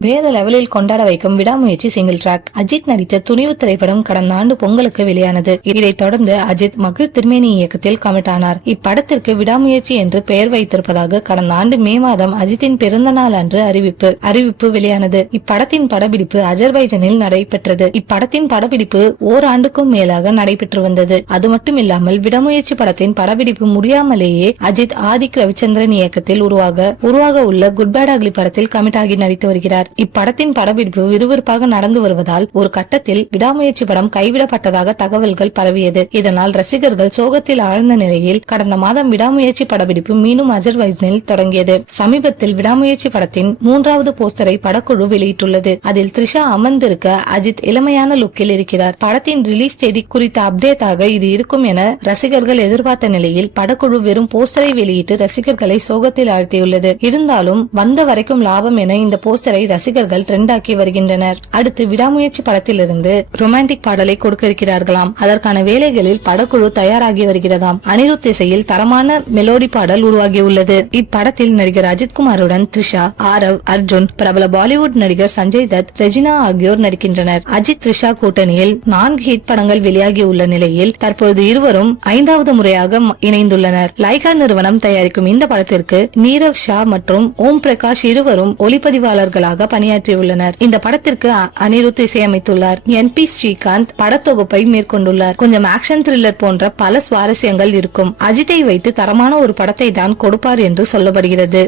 வேற லெவலில் கொண்டாட வைக்கும் விடாமுயற்சி சிங்கிள் டிராக். அஜித் நடித்த துணிவு திரைப்படம் கடந்த ஆண்டு பொங்கலுக்கு வெளியானது. இதைத் தொடர்ந்து அஜித் மகிழ் திருமேனி இயக்கத்தில் கமிட் ஆனார். இப்படத்திற்கு விடாமுயற்சி என்று பெயர் வைத்திருப்பதாக கடந்த ஆண்டு மே மாதம் அஜித்தின் பிறந்த நாள் அன்று அறிவிப்பு வெளியானது. இப்படத்தின் படப்பிடிப்பு அஜர்பைஜானில் நடைபெற்றது. இப்படத்தின் படப்பிடிப்பு ஓராண்டுக்கும் மேலாக நடைபெற்று வந்தது. அது மட்டுமில்லாமல் விடாமுயற்சி படத்தின் படப்பிடிப்பு முடியாமலேயே அஜித் ஆதிக் ரவிச்சந்திரன் இயக்கத்தில் உருவாக உள்ள குட் பேட் அக்லி படத்தில் கமிட் ஆகி நடித்து வருகிறார். இப்படத்தின் படப்பிடிப்பு விறுவிறுப்பாக நடந்து வருவதால் ஒரு கட்டத்தில் விடாமுயற்சி படம் கைவிடப்பட்டதாக தகவல்கள் பரவியது. இதனால் ரசிகர்கள் சோகத்தில் ஆழ்ந்த நிலையில் கடந்த மாதம் விடாமுயற்சி படப்பிடிப்பு மீண்டும் அஜர்பைஜானில் தொடங்கியது. சமீபத்தில் விடாமுயற்சி படத்தின் 3வது போஸ்டரை படக்குழு வெளியிட்டுள்ளது. அதில் த்ரிஷா அமர்ந்திருக்க அஜித் இளமையான லுக்கில் இருக்கிறார். படத்தின் ரிலீஸ் தேதி குறித்த அப்டேட்டாக இது இருக்கும் என ரசிகர்கள் எதிர்பார்த்த நிலையில் படக்குழு வெறும் போஸ்டரை வெளியிட்டு ரசிகர்களை சோகத்தில் ஆழ்த்தியுள்ளது. இருந்தாலும் வந்த வரைக்கும் லாபம் என இந்த போஸ்டரை ரசிகர்கள் ட்ரெண்ட் ஆக்கி வருகின்றனர். அடுத்து விடாமுயற்சி படத்திலிருந்து ரொமான்டிக் பாடலை கொடுக்க இருக்கிறார்களாம். அதற்கான வேலைகளில் படக்குழு தயாராகி வருகிறதாம். அனிருத் இசையில் தரமான மெலோடி பாடல் உருவாகியுள்ளது. இப்படத்தில் நடிகர் அஜித்குமாருடன் த்ரிஷா, ஆரவ், அர்ஜுன், பிரபல பாலிவுட் நடிகர் சஞ்சய் தத், ரெஜினா ஆகியோர் நடிக்கின்றனர். அஜித் த்ரிஷா கூட்டணியில் 4 ஹிட் படங்கள் வெளியாகியுள்ள நிலையில் தற்போது இருவரும் 5வது முறையாக இணைந்துள்ளனர். லைகா நிறுவனம் தயாரிக்கும் இந்த படத்திற்கு நீரவ் ஷா மற்றும் ஓம் பிரகாஷ் இருவரும் ஒளிப்பதிவாளர்களாக பணியாற்றியுள்ளனர். இந்த படத்திற்கு அனிருத் இசையமைத்துள்ளார். NP ஸ்ரீகாந்த் படத்தொகுப்பை மேற்கொண்டுள்ளார். கொஞ்சம் ஆக்ஷன் த்ரில்லர் போன்ற பல சுவாரஸ்யங்கள் இருக்கும். அஜித்தை வைத்து தரமான ஒரு படத்தை தான் கொடுப்பார் என்று சொல்லப்படுகிறது.